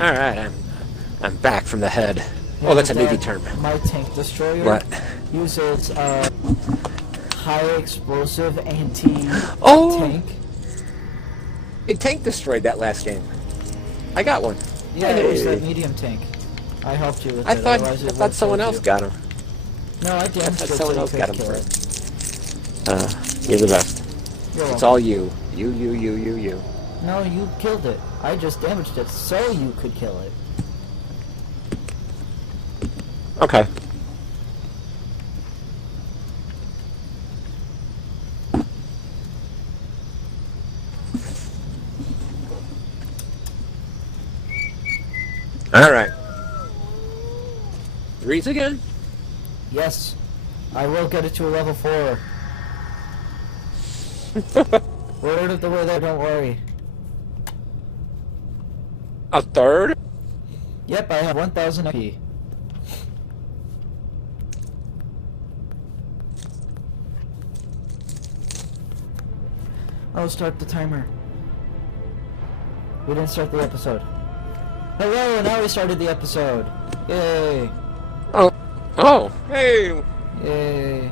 Alright, I'm back from the head. Yeah, Oh, that's a Dad, Navy term. My tank destroyer What? uses high explosive anti Oh! tank. A tank destroyed that last game. I got one. Yeah, it was that Hey. medium tank. I helped you with I it. thought Otherwise it would someone have killed else you. got him. No, I damaged thought it someone so else you got could him kill for it. You're the best. You're It's welcome. all you. You. No, you killed it. I just damaged it so you could kill it. Okay. Alright. Threes again? Yes, I will get it to a level 4. We're out of the way there, don't worry. A third? Yep, I have 1000 XP. I'll start the timer. We didn't start the episode. Hello, now we started the episode. Yay. Oh, hey! Yay.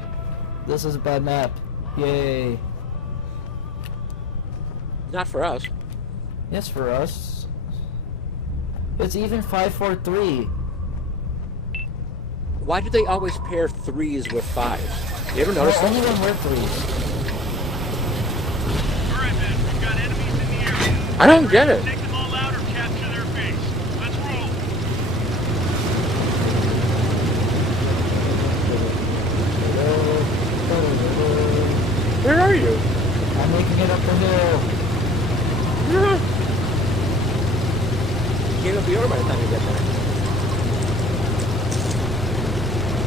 This is a bad map. Yay. Not for us. Yes, for us. It's even 5-4-3. Why do they always pair threes with fives? You ever notice Well, only that? when we're 3s. Alright, men, we've got enemies in the area. I don't get it. Take them all out or capture their base. Let's roll. Where are you? I'm making it up the hill. The game will be over by the time you get there.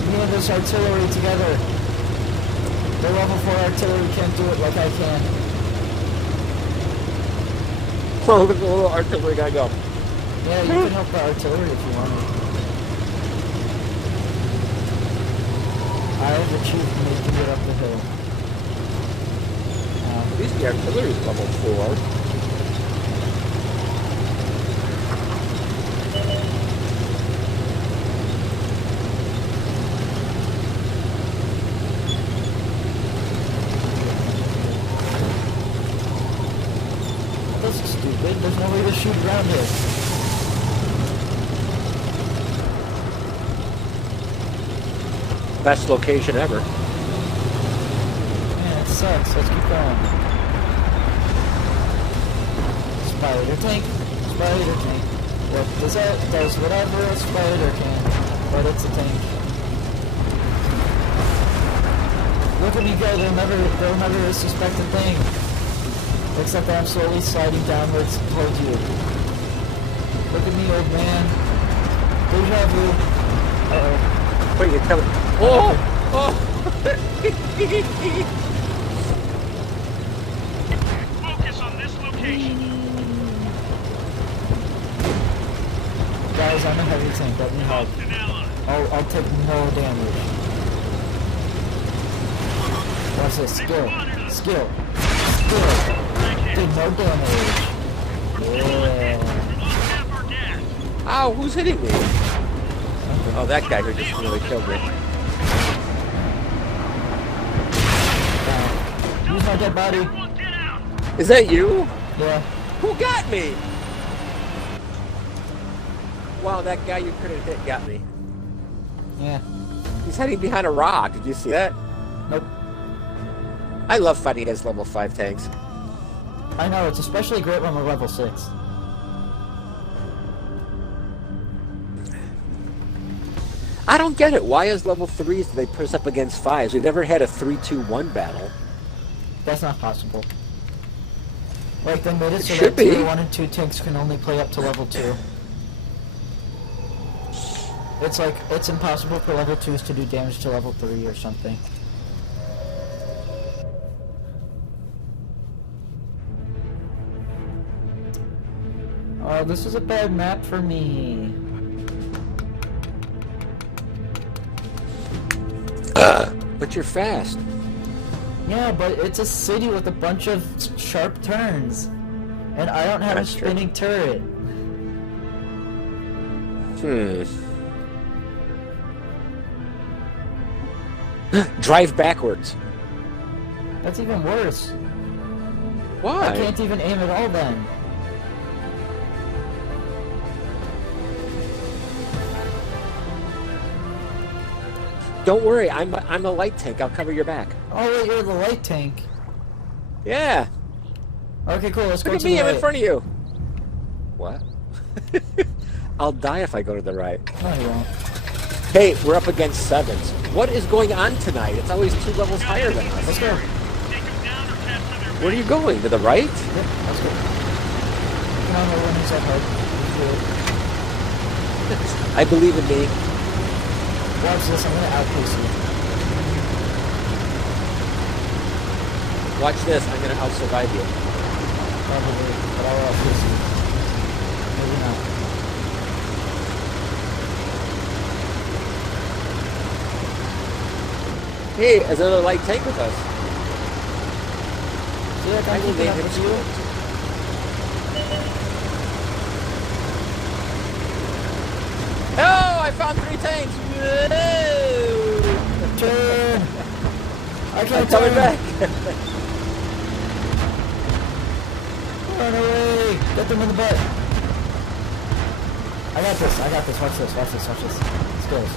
Me and this artillery together. The level 4 artillery can't do it like I can. Oh, look at the little artillery guy go. Yeah, you can help the artillery if you want. I have achieved making it up the hill. At least the artillery's level 4. This is stupid. There's no way to shoot around here. Best location ever. Man, it sucks. Let's keep going. Spider tank. Spider tank. What does that? Does whatever a spider can. But it's a tank. Look at me go. They'll never suspect a thing. Except that I'm slowly sliding downwards towards you. Look at me, old man. Deja vu. Uh-oh. Wait, you're telling... Oh! Oh! Focus on this location. Guys, I'm a heavy tank. Let me help. An ally. I'll take no damage. Watch this. Skill. Skill. Skill. Did no damage. Yeah. We lost half our gas. Ow, who's hitting me? Oh, that guy who just really killed me. Use my dead body. Everyone get out. Is that you? Yeah. Who got me? Wow, that guy you couldn't hit got me. Yeah. He's hiding behind a rock. Did you see that? Nope. I love fighting against level 5 tanks. I know, it's especially great when we're level 6. I don't get it. Why as level 3s do they put us up against 5s? We've never had a 3-2-1 battle. That's not possible. Like, they made it so should that tier be. 1 and 2 tanks can only play up to level 2. It's like, it's impossible for level 2s to do damage to level 3 or something. Oh, this is a bad map for me. But you're fast. Yeah, but it's a city with a bunch of sharp turns. And I don't have That's a true. spinning turret. Drive backwards. That's even worse. Why? I can't even aim at all then. Don't worry, I'm a light tank. I'll cover your back. Oh wait, you're the light tank. Yeah. Okay, cool. Let's go Look at to me. the I'm right. in front of you. What? I'll die if I go to the right. No, you won't. Hey, we're up against sevens. What is going on tonight? It's always 2 levels higher than us. Let's go. Yep, Take them down or capture their Where are you going? To the right? let's go. Come on, everyone who's up hard. I believe in me. Watch this. I'm gonna outpace you. Watch this. I'm gonna out-survive you. Probably, but I'll outpace you. Maybe not. Hey, there's another light tank with us. See, like I I'm will keeping name up him with you. Oh, I found 3 tanks. Whoa! Turn! I I'm can't coming turn! back. Run away! Get them in the butt! I got this, I got this. Watch this, watch this, watch this. Skills.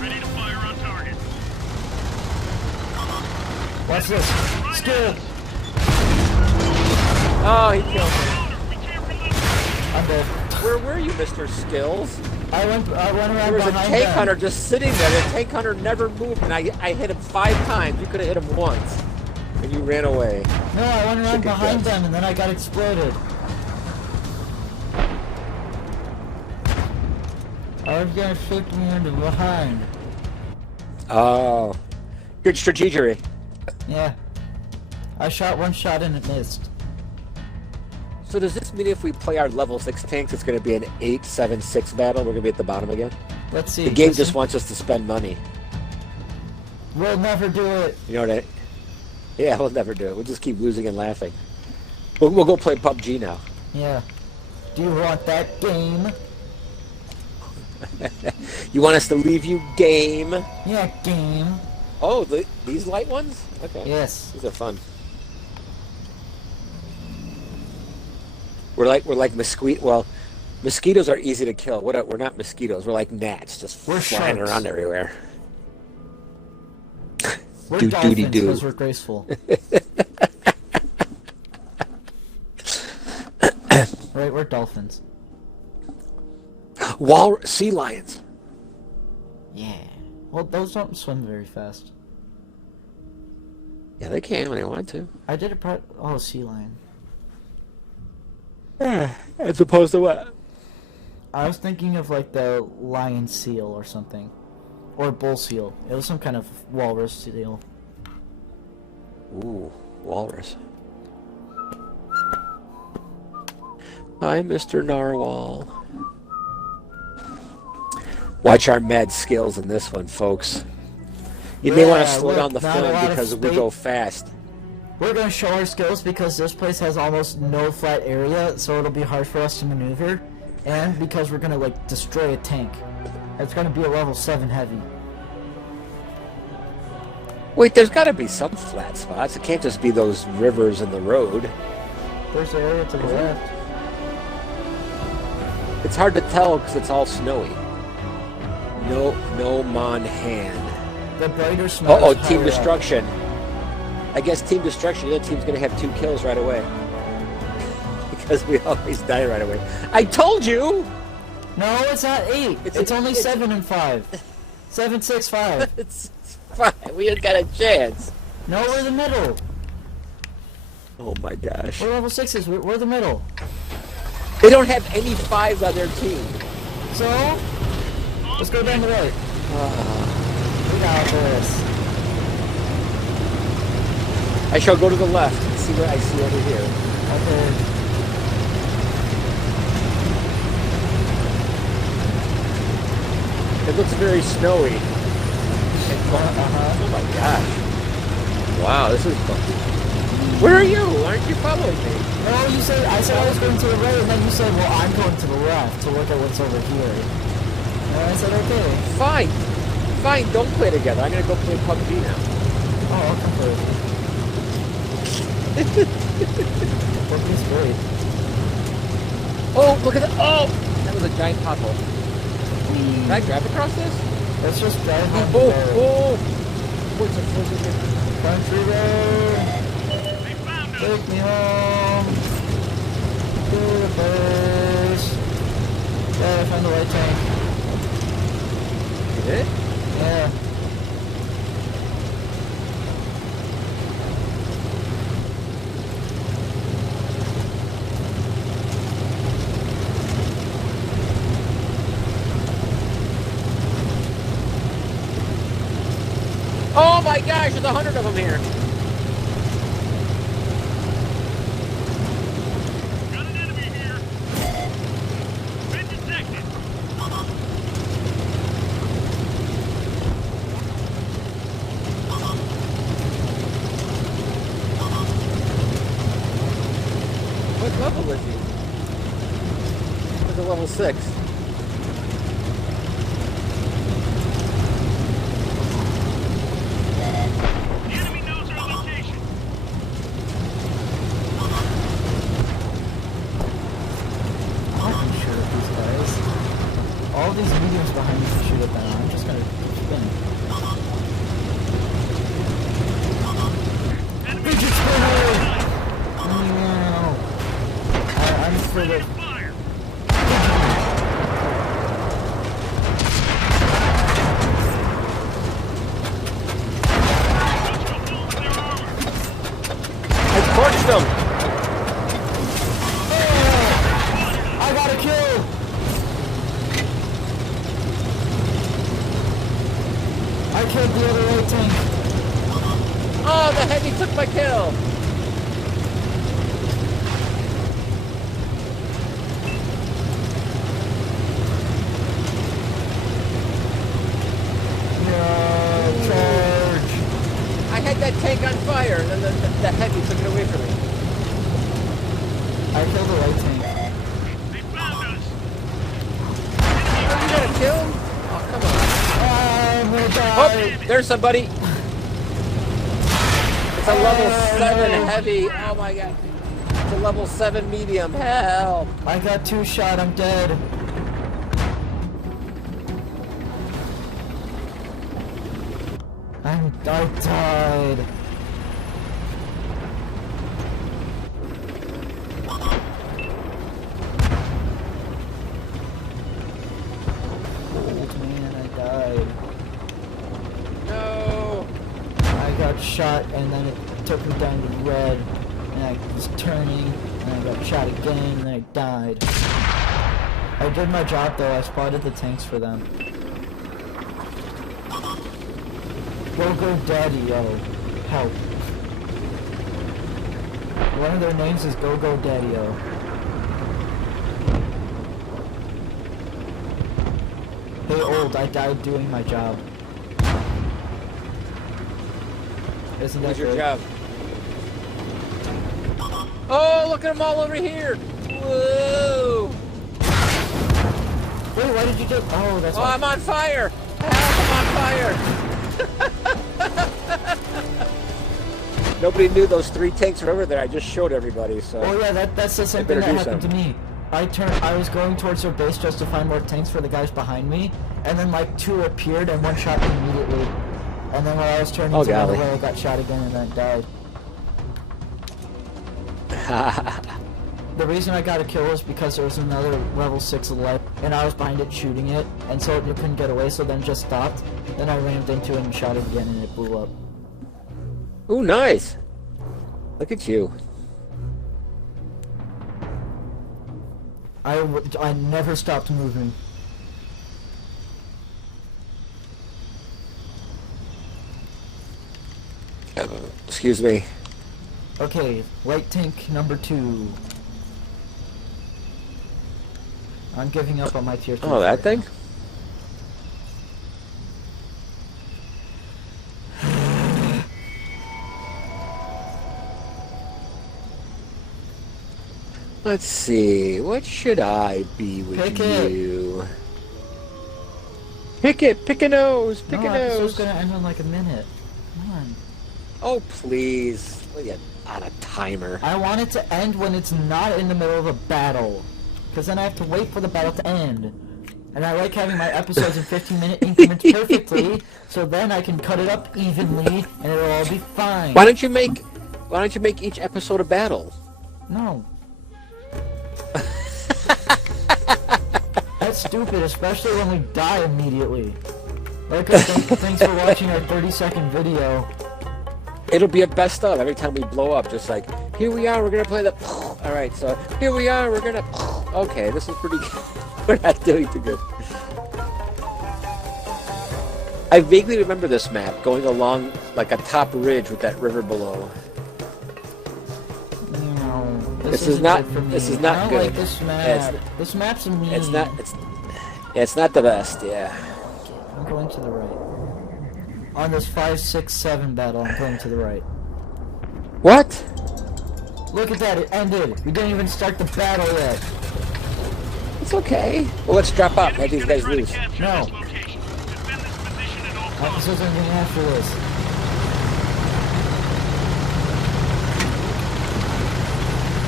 ready to fire on target. Watch this. Skill! Oh, he killed me. Loader, be careful of I'm dead. Where were you, Mr. Skills? I went around There was a behind tank them. hunter just sitting there. The tank hunter never moved, and I hit him 5 times. You could have hit him once, and you ran away. No, I went around Chicken behind guts. them and then I got exploded. I was gonna shoot me in the behind. Oh, good strategery. Yeah. I shot one shot and it missed. So does this mean if we play our level 6 tanks, it's going to be an 8-7-6 battle? We're going to be at the bottom again? Let's see. The game listen. just wants us to spend money. We'll never do it. You know what I... Yeah, we'll never do it. We'll just keep losing and laughing. We'll go play PUBG now. Yeah. Do you want that game? You want us to leave you game? Yeah, game. Oh, these light ones? Okay. Yes. These are fun. We're like mosquito. Well, mosquitoes are easy to kill. We're not mosquitoes. We're like gnats, just We're flying sharks. around everywhere. We're Do dolphins doody do. because we're graceful. Right, we're dolphins. Sea lions. Yeah. Well, those don't swim very fast. Yeah, they can when they want to. I did a part. Oh, sea lion. As opposed to what? I was thinking of like the lion seal or something. Or bull seal. It was some kind of walrus seal. Ooh, walrus. Hi, Mr. Narwhal. Watch our mad skills in this one, folks. You may want to Yeah, slow look, down the not a film lot of because we space. go fast. We're gonna show our skills because this place has almost no flat area, so it'll be hard for us to maneuver. And because we're gonna like destroy a tank. It's gonna be a level 7 heavy. Wait, there's got to be some flat spots. It can't just be those rivers in the road. There's the area to the left. It's hard to tell because it's all snowy. No man hand. The brighter snow. Oh, is Team higher up. Destruction. I guess Team Destruction, the other team's going to have 2 kills right away. Because we always die right away. I told you! No, it's not 8. It's only 7 and 5. 7, 6, 5. It's fine. We ain't got a chance. No, we're the middle. Oh my gosh. We're level 6s. We're the middle. They don't have any 5s on their team. So, let's go down the right. We got this. I shall go to the left and see what I see over here. Okay. It looks very snowy. Oh my gosh. Wow, this is fun. Where are you? Aren't you following me? No, you said, I said I was going to the right, and then you said, well, I'm going to the left to look at what's over here. And I said, okay. Fine. Fine, don't play together. I'm gonna go play PUBG now. Oh, I'll come for it. PUBG's great. Oh, look at that. Oh! That was a giant pothole. Can I drive across this? Let's just drive on Oh, the oh! What's it? country road. They found us. Take me home. To the base. Yeah, I found the white tank. You did? Yeah. Oh my gosh, there's 100 of them here. Got an enemy here. Been detected. What level is he? He's a level 6. The enemy knows our location. I can shoot at these guys. All these mediums behind me can shoot at them. I'm just gonna spin. Enemy Fidget spinner! Meow. I'm for ready the... to fire. Touch a hole in their armor. I torched them. I got a kill! I killed the other right tank. Oh, the heavy took my kill. Yeah, charge. I had that tank on fire, and then the heavy took it away from me. I killed the right tank. They found us. Oh, you got a kill? Oh, come on. I'm gonna Oh, die. there's somebody. It's a level 7 heavy. Oh my god. It's a level 7 medium. Help. I got 2 shot, I'm dead. I died. Old man, I died. No. I got shot and then it took me down to red and I was turning and I got shot again and then I died. I did my job though, I spotted the tanks for them. Go Daddy-O. Help. One of their names is Go Daddy-O. Hey old, I died doing my job. Isn't that What's your great? job? Oh, look at them all over here. Whoa. Wait, why did you get... Oh, that's Oh, why. I'm on fire. Help, I'm on fire. Nobody knew those 3 tanks were over there. I just showed everybody, so. Oh yeah, that's the same I thing better that do happened to me. I was going towards their base just to find more tanks for the guys behind me, and then like 2 appeared and 1 shot me immediately. And then when I was turning Oh, to the other golly. way, I got shot again and then died. The reason I got a kill was because there was another level 6 light, and I was behind it shooting it, and so it couldn't get away, so then it just stopped. Then I rammed into it and shot it again, and it blew up. Ooh, nice. Look at you. I never stopped moving. Excuse me. Okay, light tank number 2. I'm giving up on my tier 3. Oh, that thing? Let's see. What should I be with Pick it. you? Pick it. Pick a nose. Pick No, a episode's nose. gonna end in like a minute. Come on. Oh, please. Look at on a timer. I want it to end when it's not in the middle of a battle. Because then I have to wait for the battle to end. And I like having my episodes in 15-minute increments perfectly, so then I can cut it up evenly, and it'll all be fine. Why don't you make each episode a battle? No. That's stupid, especially when we die immediately. Like, thanks for watching our 30-second video. It'll be a best of every time we blow up. Just like, here we are, we're gonna play the. All right, so here we are, we're gonna. Okay, this is pretty good. We're not doing too good. I vaguely remember this map going along like a top ridge with that river below. No, This is isn't not- good for me. this is not I don't good. like this map. Yeah, This map's mean. It's not the best. Yeah. I'm going to the right. On this 5, 6, 7 battle, I'm going to the right. What? Look at that, it ended. We didn't even start the battle yet. It's okay. Well, let's drop out. Let these guys lose. No. Defend this position at all costs. Episodes ending after this.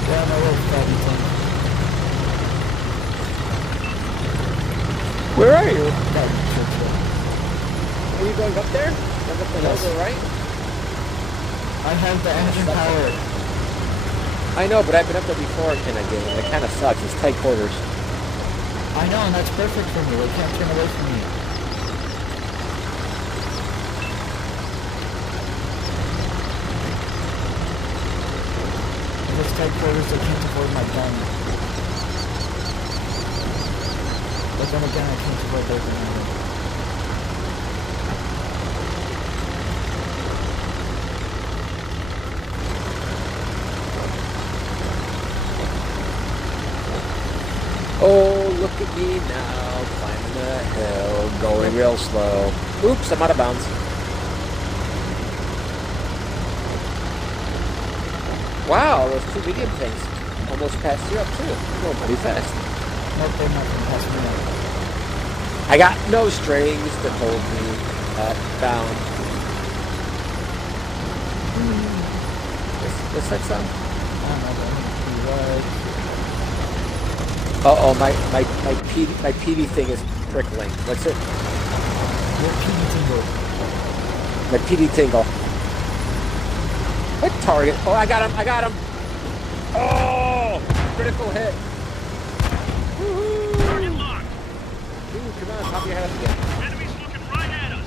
Yeah, no way, Fatty Tank. Where are you? Fatty Churchill. Are you going up there? Going up the hill to the right? I have the engine power. I know, but I've been up there before in a game. It kind of sucks. It's tight quarters. I know, and that's perfect for me. They can't turn away from me. If it's tight quarters, they can't afford my gun. But then again, I can't afford their gun. Oh, look at me now, climbing the hill, going real slow. Oops, I'm out of bounds. Wow, those two medium things almost passed you up too. You're going pretty fast. Nope, they're not gonna pass me up. I got no strings that hold me bound. What's that sound? I don't know, but I'm gonna be right. Uh-oh, my PD thing is prickling. What's it? Your PD tingle. My PD tingle. What target? Oh, I got him! Oh! Critical hit. Woohoo! Target locked. Ooh, come on, pop your head up again. Enemies looking right at us.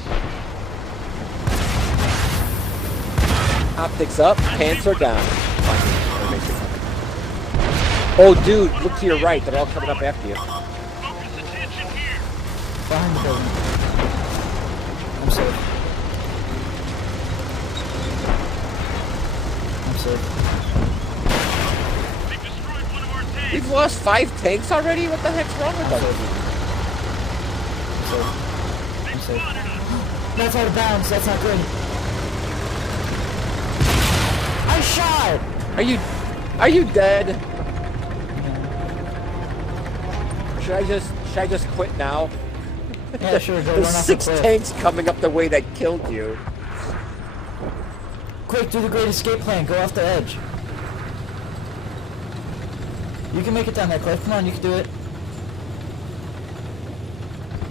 Optics up, pants are down. Oh, dude, look to your right. They're all coming up after you. Focus attention here. Behind the building. I'm safe. I'm safe. They destroyed one of our tanks. We've lost 5 tanks already? What the heck's wrong with I'm us? safe. They I'm safe. spotted us. That's out of bounds. That's not good. I shot! Are you dead? Should I just quit now? Yeah, sure. Go There's run off 6 the cliff. tanks coming up the way that killed you. Quick, do the great escape plan. Go off the edge. You can make it down that cliff. Come on, you can do it.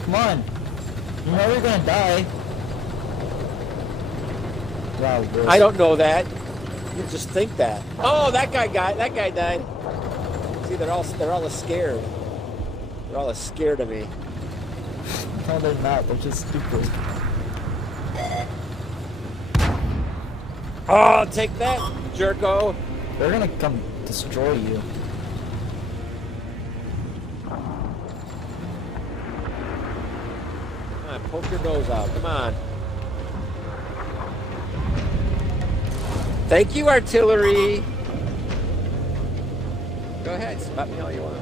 Come on. You know you're gonna die. Wow, Bruce. I don't know that. You just think that. Oh, that guy died. See, they're all scared. They're all scared of me. No, they're not. They're just stupid. Oh, take that, jerko. They're gonna come destroy you. Come on, poke your nose out. Come on. Thank you, artillery. Go ahead, spot me all you want.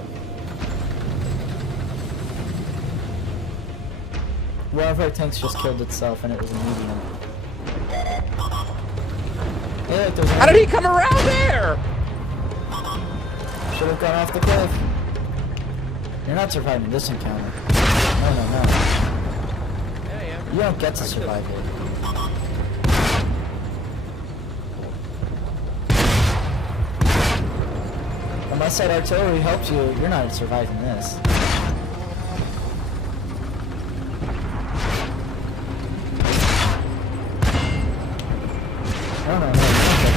One of our tanks just killed itself, and it was a medium. Hey, look, there's How did he come around there? should have gone off the cliff. You're not surviving this encounter. No, no, no. Yeah, I am. You don't get to survive it. Unless that artillery helps you, you're not surviving this. No, no, no, you don't get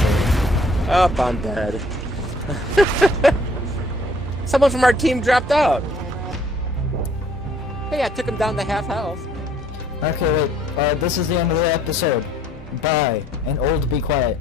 there. Up, I'm dead. Someone from our team dropped out. Hey, I took him down to half health. Okay, wait. This is the end of the episode. Bye. And old, be quiet.